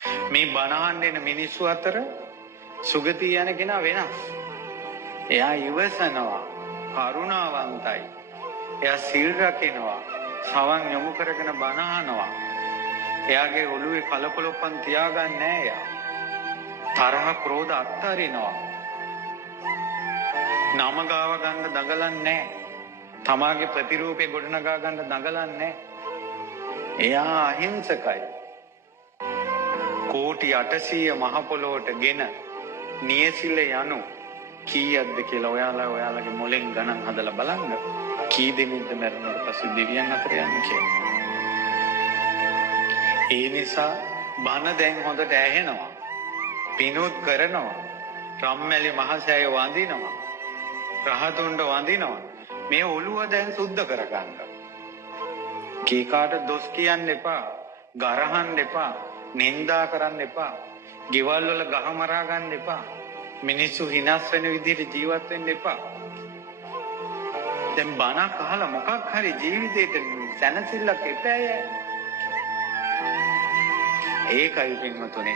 මේ බණහන් දෙන මිනිස්සු අතර සුගතිය යන කෙනා වෙනස්. එයා ඉවසනවා, කරුණාවන්තයි. එයා සිල් රකිනවා, සවන් යොමු කරගෙන බණහනවා. එයාගේ ඔළුවේ කලකොලොප්පන් තියාගන්නේ නැහැ එයා. තරහ ක්‍රෝධ අත්හරිනවා. නම ගාව ගන්න දඟලන්නේ නැහැ. තමාගේ ප්‍රතිරූපේ ගොඩනගා ගන්න දඟලන්නේ නැහැ. එයා අහිංසකයි. කෝටි 800 මහ පොළොවට ගෙන නියසිල යනු කීයක්ද කියලා ඔයාලගේ මොලෙන් ගණන් හදලා බලන්න. කී දෙනෙක්ද මරණයට පස්සේ දෙවියන් අතර යන්නේ කියලා. ඒ නිසා බණ දැන් හොඳට ඇහෙනවා. පිනුත් කරනවා. රම්මැලි මහසෑය වඳිනවා. රහතුන්ට වඳිනවා. මේ ඔළුව දැන් සුද්ධ කරගන්න. කීකාට දොස් කියන්න එපා. ගරහන්න එපා. නින්දා කරන්න එපා. ගෙවල් වල ගහ මරා ගන්න එපා. මිනිස්සු හිනස් වෙන විදිහට ජීවත් වෙන්න එපා. දැන් බණක් අහලා මොකක් හරි ජීවිතේට සැනසෙල්ලක් එපෑය. ඒකයි පින්වතුනි